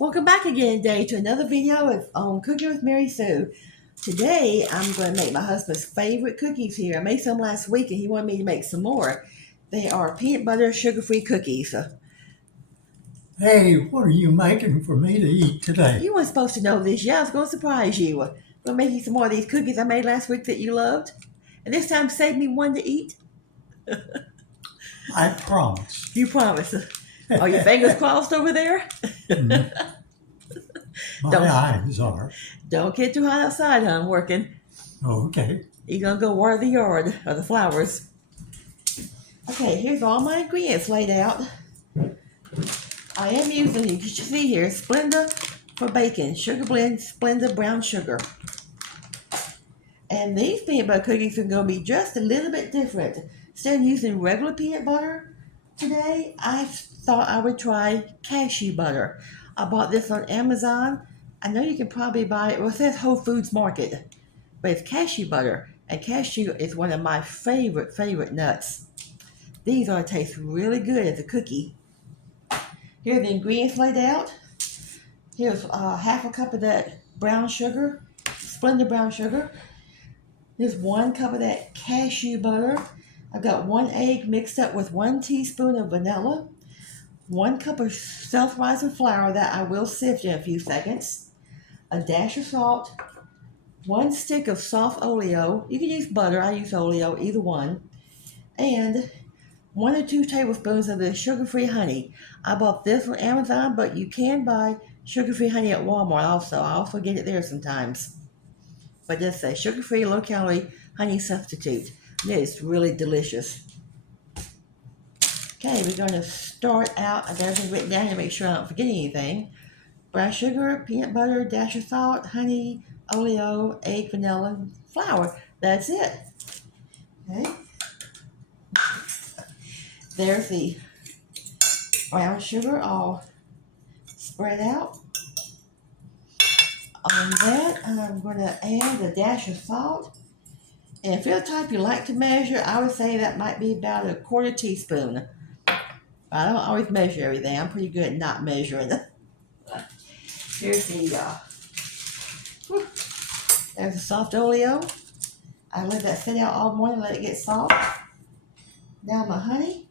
Welcome back again today to another video on Cooking with Mary Sue. Today I'm going to make my husband's favorite cookies here. I made some last week and he wanted me to make some more. They are peanut butter sugar-free cookies. Hey, what are you making for me to eat today? You weren't supposed to know this. Yeah, I was going to surprise you. I'm going to make you some more of these cookies I made last week that you loved. And this time save me one to eat. I promise. You promise. Are your fingers crossed over there? My Don't eyes are. don't get too hot outside, huh? I'm working. Okay. You're going to go water the yard or the flowers. Okay, here's all my ingredients laid out. I am using, you can see here, SPLENDA for baking, sugar blend, SPLENDA brown sugar. And these peanut butter cookies are going to be just a little bit different. Instead of using regular peanut butter today, I thought I would try cashew butter. I bought this on Amazon. I know you can probably buy it, well, it says Whole Foods Market, but it's cashew butter. And cashew is one of my favorite nuts. These are taste really good as a cookie. Here are the ingredients laid out. Here's half a cup of that brown sugar, SPLENDA brown sugar. Here's 1 cup of that cashew butter. I've got 1 egg mixed up with 1 teaspoon of vanilla, 1 cup of self-rising flour that I will sift in a few seconds, a dash of salt, 1 stick of soft OLEO. You can use butter, I use OLEO, either one, and 1 or 2 tablespoons of the sugar-free honey. I bought this on Amazon, but you can buy sugar-free honey at Walmart also. I also get it there sometimes. But just say sugar-free, low-calorie honey substitute. And it is really delicious. Okay, we're going to start out. I've got everything written down to make sure I don't forget anything. Brown sugar, peanut butter, dash of salt, honey, OLEO, egg, vanilla, and flour. That's it. Okay. There's the brown sugar all spread out. On that, I'm going to add a dash of salt. And if you're the type you like to measure, I would say that might be about a 1/4 teaspoon. I don't always measure everything. I'm pretty good at not measuring. Here's there's the soft OLEO. I let that sit out all morning, let it get soft. Now my honey.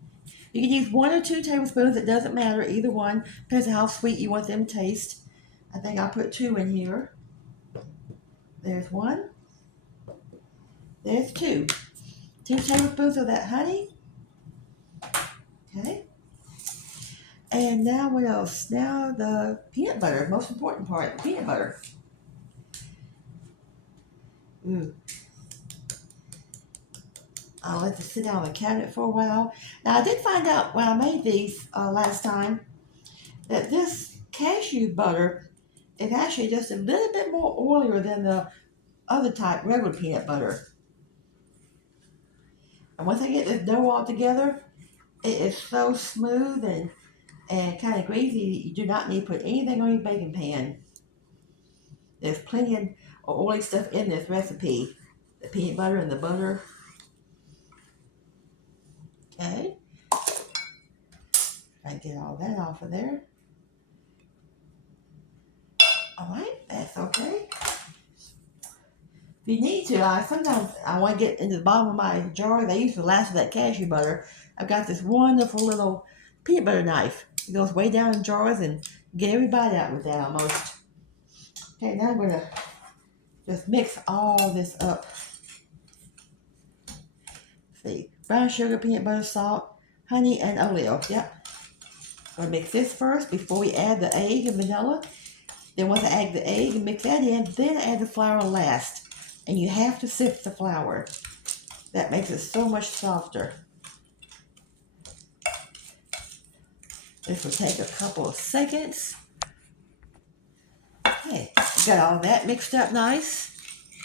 You can use 1 or 2 tablespoons. It doesn't matter, either one. Depends on how sweet you want them to taste. I think I'll put 2 in here. There's 1. There's 2. 2 tablespoons of that honey. Okay. And now what else? Now the peanut butter, most important part, the peanut butter. I'll let this sit down in the cabinet for a while. Now I did find out when I made these last time that this cashew butter is actually just a little bit more oilier than the other type, regular peanut butter. And once I get this dough all together, it is so smooth and kind of greasy. You do not need to put anything on your baking pan. There's plenty of oily stuff in this recipe. The peanut butter and the butter. Okay. Try to get all that off of there. All right, that's okay. If you need to, sometimes I want to get into the bottom of my jar. They use the last of that cashew butter. I've got this wonderful little peanut butter knife. It goes way down in jars and get every bite out with that almost. Okay, now I'm going to just mix all this up. See, brown sugar, peanut butter, salt, honey, and OLEO. Yep. We'll mix this first before we add the egg and vanilla. Then once I add the egg and mix that in, then add the flour last. And you have to sift the flour. That makes it so much softer. This will take a couple of seconds. Okay, got all that mixed up nice.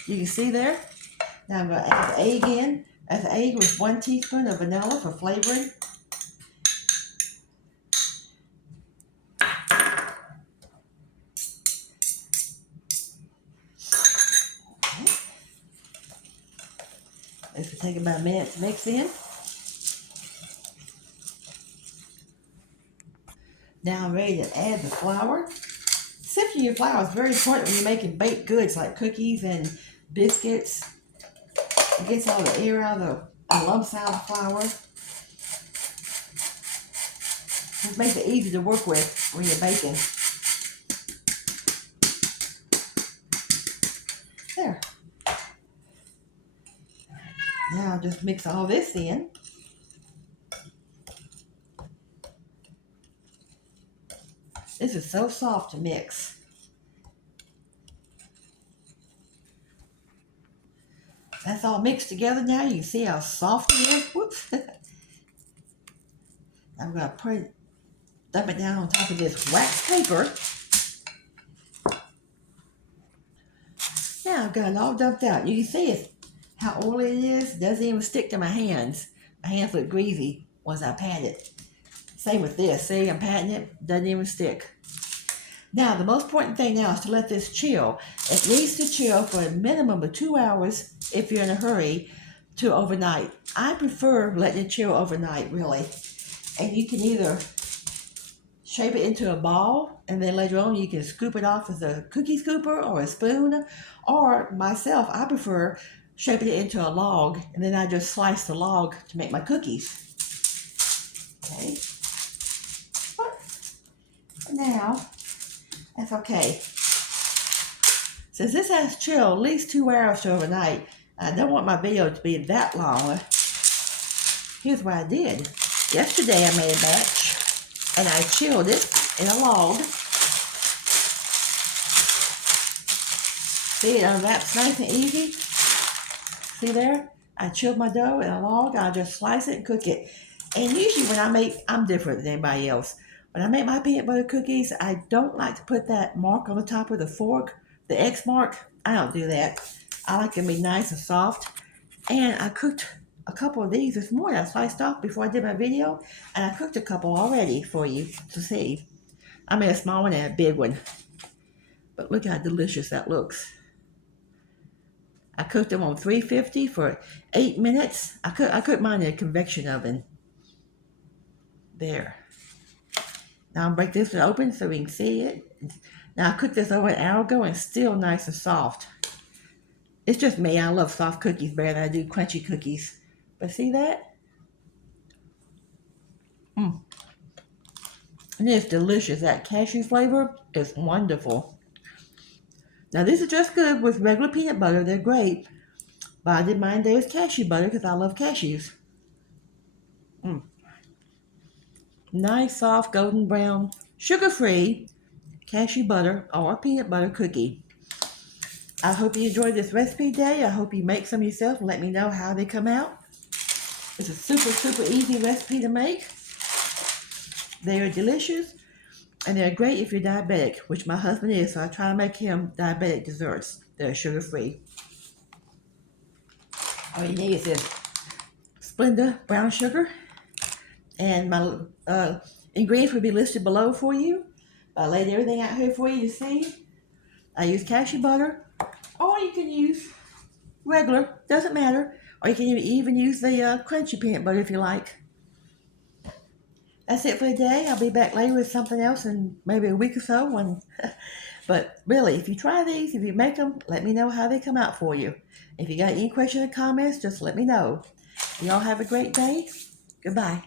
You can see there. Now I'm going to add the egg in. That's the egg with 1 teaspoon of vanilla for flavoring. Okay. This will take about a minute to mix in. Now I'm ready to add the flour. Sifting your flour is very important when you're making baked goods like cookies and biscuits. It gets all the air out of the lumps out of the flour. It makes it easy to work with when you're baking. There. Now just mix all this in. This is so soft to mix. That's all mixed together now. You can see how soft it is. Whoops. I'm going to dump it down on top of this wax paper. Now I've got it all dumped out. You can see how oily it is. It doesn't even stick to my hands. My hands look greasy once I pat it. Same with this. See, I'm patting it. Doesn't even stick. Now, the most important thing now is to let this chill. It needs to chill for a minimum of 2 hours if you're in a hurry to overnight. I prefer letting it chill overnight, really. And you can either shape it into a ball, and then later on you can scoop it off with a cookie scooper or a spoon. Or myself, I prefer shaping it into a log, and then I just slice the log to make my cookies. Okay. But for now, that's okay. Since this has chilled at least 2 hours to overnight, I don't want my video to be that long. Here's what I did. Yesterday I made a batch, and I chilled it in a log. See, it unwraps nice and easy. See there? I chilled my dough in a log. I just slice it and cook it. And usually when I'm different than anybody else. When I make my peanut butter cookies, I don't like to put that mark on the top of the fork, the X mark. I don't do that. I like them to be nice and soft. And I cooked a couple of these this morning. I sliced off before I did my video, and I cooked a couple already for you to see. I made a small one and a big one. But look how delicious that looks. I cooked them on 350 for 8 minutes. I cooked mine in a convection oven. There. Now I'll break this one open so we can see it. Now I cooked this over an hour ago and it's still nice and soft. It's just me. I love soft cookies better than I do crunchy cookies. But see that? And it's delicious. That cashew flavor is wonderful. Now this is just good with regular peanut butter. They're great. But I did mine today with cashew butter because I love cashews. Nice, soft, golden brown, sugar-free cashew butter or peanut butter cookie. I hope you enjoyed this recipe today. I hope you make some yourself and let me know how they come out. It's a super, super easy recipe to make. They are delicious, and they're great if you're diabetic, which my husband is, so I try to make him diabetic desserts. They're sugar-free. All you need is this SPLENDA brown sugar, and my ingredients will be listed below for you. I laid everything out here for you to see. I use cashew butter, or you can use regular, doesn't matter. Or you can even use the crunchy peanut butter if you like. That's it for today. I'll be back later with something else in maybe a week or so. But really, if you try these, if you make them, let me know how they come out for you. If you got any questions or comments, just let me know. Y'all have a great day. Goodbye.